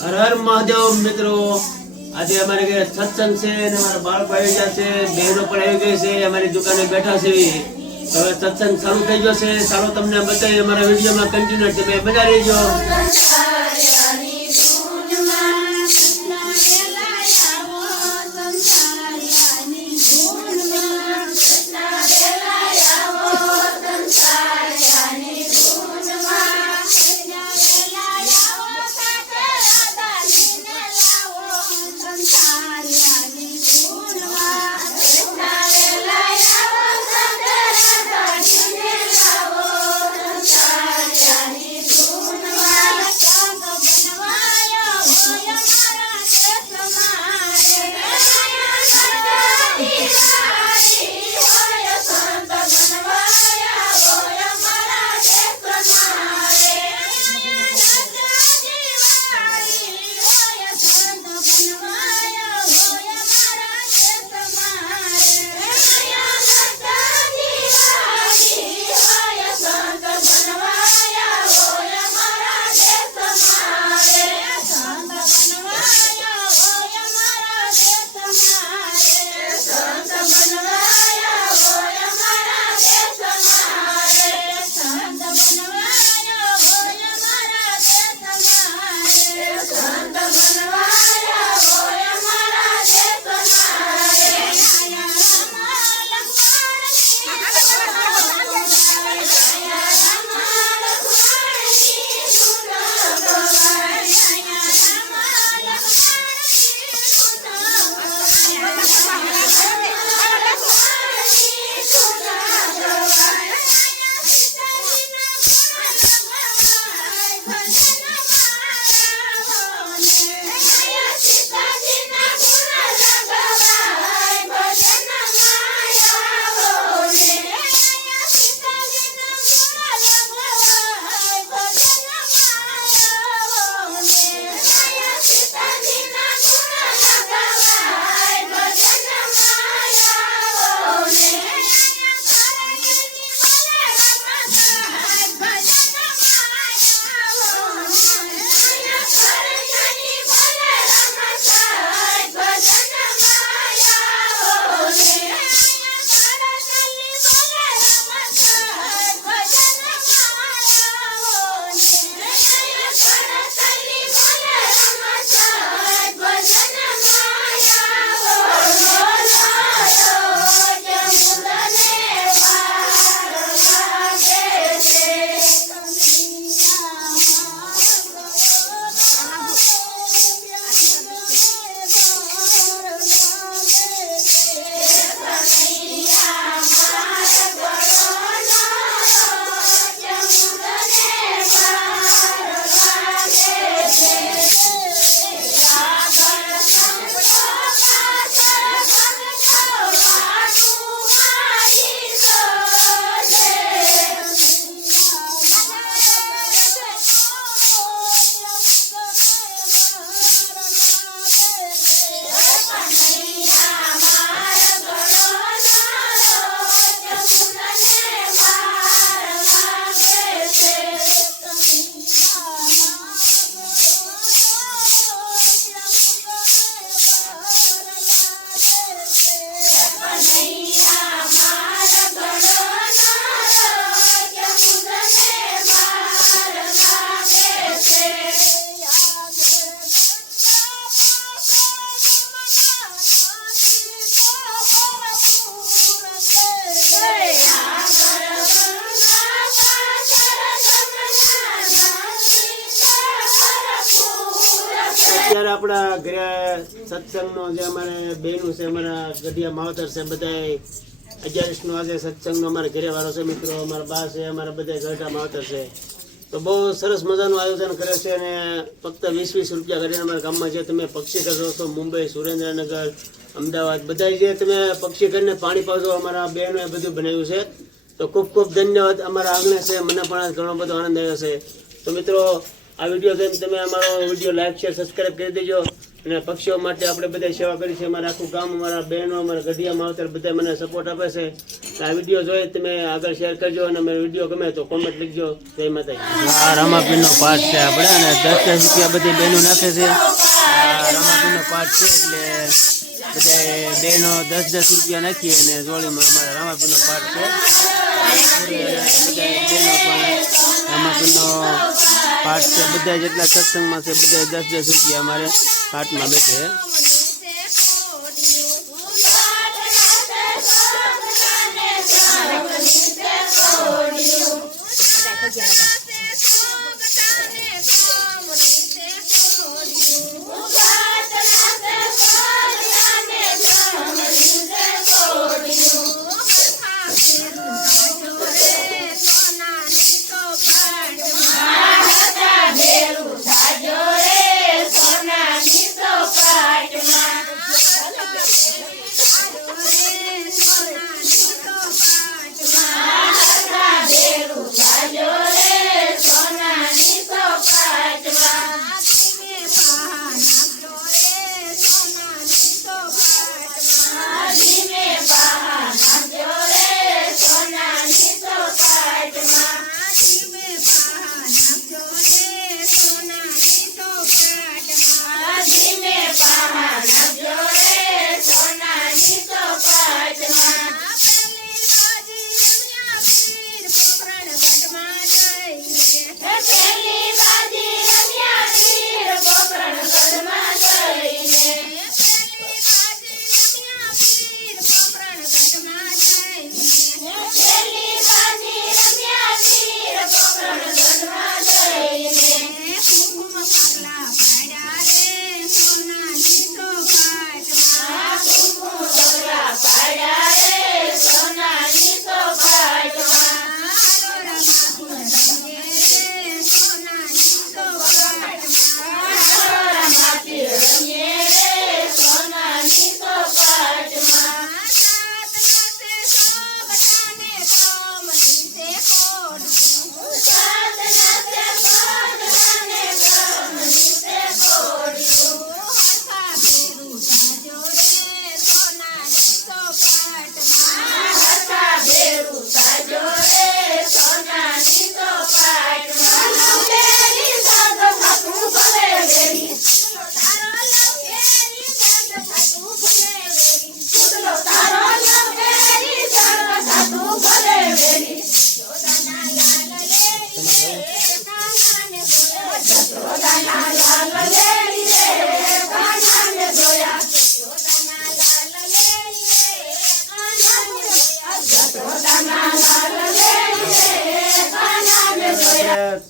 હર હર મહાદેવ મિત્રો, આજે અમારે ઘરે સત્સંગ છે અને અમારા બાળકો આવી ગયા છે, બહેનો પણ આવી ગઈ છે, અમારી દુકાને બેઠા છે. હવે સત્સંગ ચાલુ થઈ ગયો છે. ચાલો તમને બતાવી અમારા વિડીયોમાં કન્ટિન્યુ તમે બના રહેજો. અત્યારે આપણા ઘરે સત્સંગનો જે અમારે બહેનું છે, અમારા ગઢિયા માવતર છે, બધા 11નો આજે સત્સંગનો અમારા ઘરે વાળો છે મિત્રો, અમારા બા છે, અમારા બધા ગઢા માવતર છે. તો બહુ સરસ મજાનું આયોજન કરે છે અને ફક્ત 20-20 રૂપિયા કરીને અમારા ગામમાં જે તમે પક્ષી કરો છો, મુંબઈ, સુરેન્દ્રનગર, અમદાવાદ બધા જે તમે પક્ષી કરીને પાણી પાવજો, અમારા બહેનોએ બધું બનાવ્યું છે. તો ખૂબ ખૂબ ધન્યવાદ. અમારા આંગણે છે, મને પણ ઘણો બધો આનંદ આવ્યો છે. તો મિત્રો, આ વિડીયો ગેમ તમે અમારો વિડીયો લાઈક, શેર, સબસ્ક્રાઈબ કરી દેજો. અને પક્ષીઓ માટે આપણે બધા સેવા કરી છે. અમારા આખું ગામ, અમારા બહેનો, અમારા ગઢિયા માવતર બધા મને સપોર્ટ આપે છે. આ વિડીયો જોઈએ તમે આગળ શેર કરજો અને અમે વિડીયો ગમે તો કોમેન્ટ લીખજો. જય માતાજી. આ રામાપીરનો પાઠ છે આપણે, અને 10-10 રૂપિયા બધી બહેનો નાખે છે. આ રામાપીરનો પાઠ છે એટલે બધા બહેનો 10-10 રૂપિયા નાખીએ અને જોડીમાં અમારા રામાપીરનો પાઠ છે. બધા બહેનો પણ રામાપીરનો પાઠ છે. બધા જેટલા સત્સંગમાં છે બધા 10-10 રૂપિયા અમારે પાઠમાં બેઠે.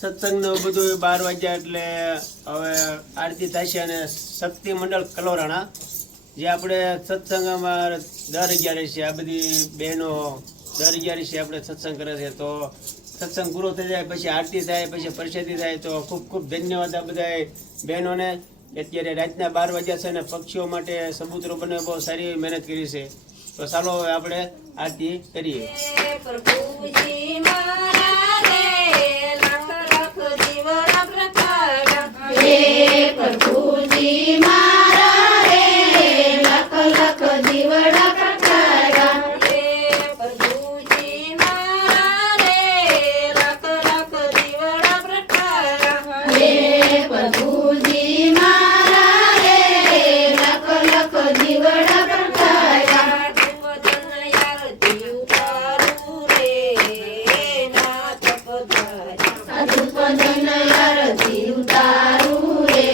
સત્સંગનું બધું 12 વાગ્યા એટલે હવે આરતી થશે. અને શક્તિ મંડળ કલોરાણા જે આપણે સત્સંગમાં દર 11 આ બધી બહેનો દર 11 આપણે સત્સંગ કરે છે. તો સત્સંગ પૂરો થઈ જાય પછી આરતી થાય, પછી પ્રસાદી થાય. તો ખૂબ ખૂબ ધન્યવાદ આ બધા બહેનોને. અત્યારે રાતના 12 વાગ્યા છે અને પક્ષીઓ માટે સબૂતરો બને બહુ સારી મહેનત કરી છે. તો ચાલો હવે આપણે આરતી કરીએ. ઉતારું રે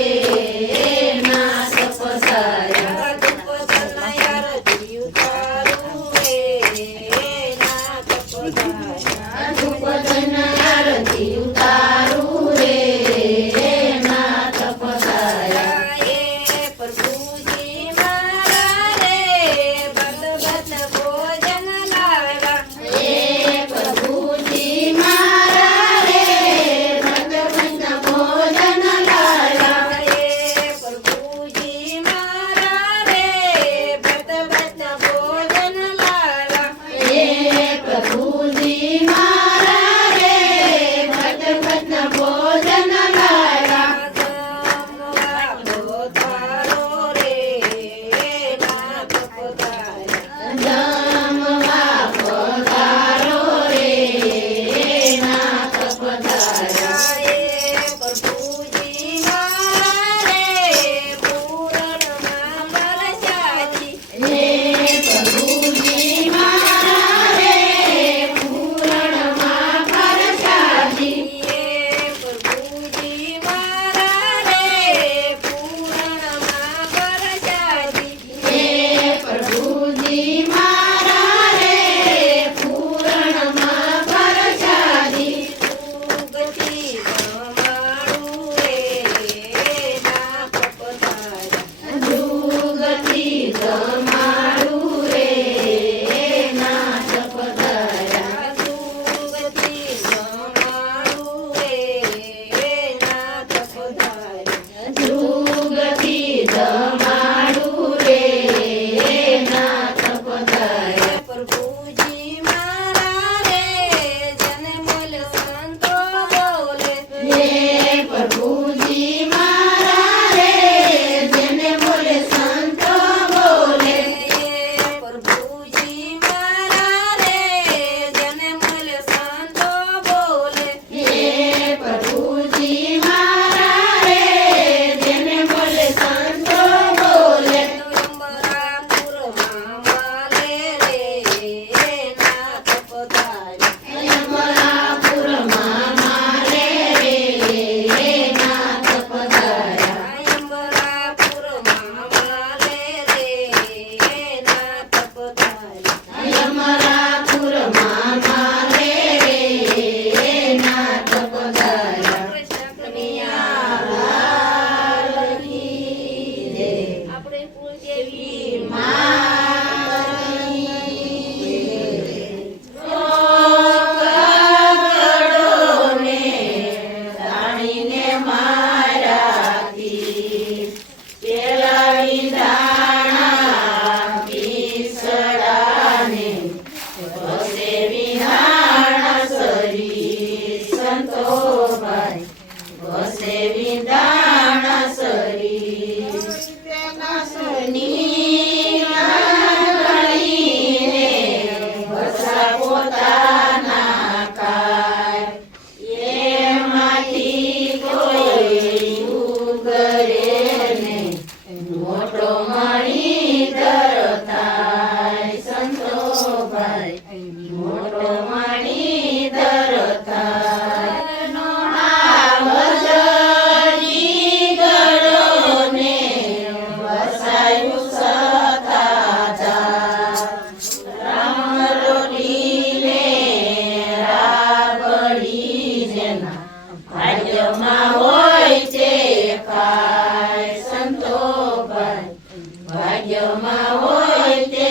ભાગ્યમાં હોય તે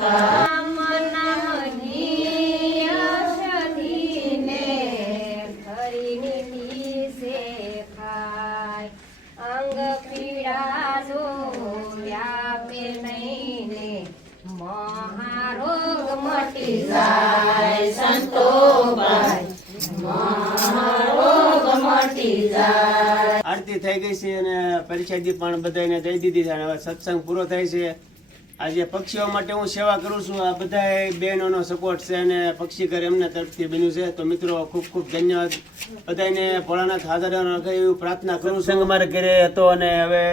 ખાય. અંગ પીડાનો વ્યાપે નહીં ને મહારોગ મટી જાય સંતો ભાઈ મહારોગ મટી જાય. આરતી થઈ ગઈ છે અને પરિષદી પણ બધાને દઈ દીધી છે અને હવે સત્સંગ પૂરો થાય છે. આજે પક્ષીઓ માટે હું સેવા કરું છું. આ બધા બહેનોનો સપોર્ટ છે અને પક્ષી ઘર એમના તરફથી બન્યું છે. તો મિત્રો ખૂબ ખૂબ ધન્યવાદ બધાને. ભોળાનાથ હાજર એવું પ્રાર્થના કરું છું. અમારે ઘરે હતો અને હવે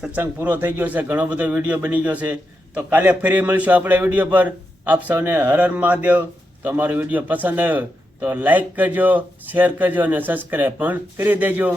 સત્સંગ પૂરો થઈ ગયો છે. ઘણો બધો વિડીયો બની ગયો છે. તો કાલે ફરી મળીશું આપણે વિડીયો પર. આપ સૌને હર હર મહાદેવ. તો અમારો વિડીયો પસંદ આવ્યો તો લાઈક કરજો, શેર કરજો અને સબસ્ક્રાઈબ પણ કરી દેજો.